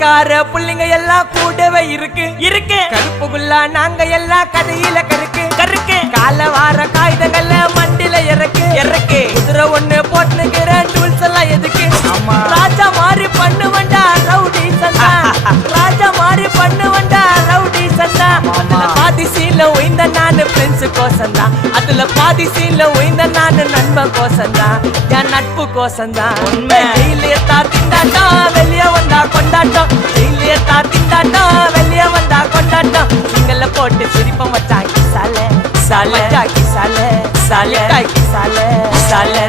கார புள்ளிங்க எல்லாம் கூடவே இருக்கு கருப்புக்குள்ள நாங்க எல்லாம் கதையில கருக்கு கால வார காகிதங்கள்ல மண்டில இறக்கு குதிரை ஒண்ணு போட்டுக்கிற டூல்ஸ் எல்லாம் எதுக்கு ராஜா மாறி பண்ணுவண்டா ரவுடி சந்தா ராஜா மாறி பண்ணுவண்டா ரவுடி சந்தா அதுல பாதி சீன்ல உயிந்த நானு ஃப்ரெண்ட்ஸ் கோசந்தா அதுல பாதி சீன்ல உயிந்த நானு நண்பன் கோசந்தா என் நட்பு கோசந்தா ஜெயிலே தார் திண்டாட்டம் வெளிய வந்தா கொண்டாட்டம் ஜெயிலே தார் திண்டாட்டம் வெளிய வந்தா கொண்டாட்டம் சிங்கல்ல போட்டு சிரிப்பம் வச்சா கிசாலே சாலே கிசாலே சாலே கிசாலே சாலே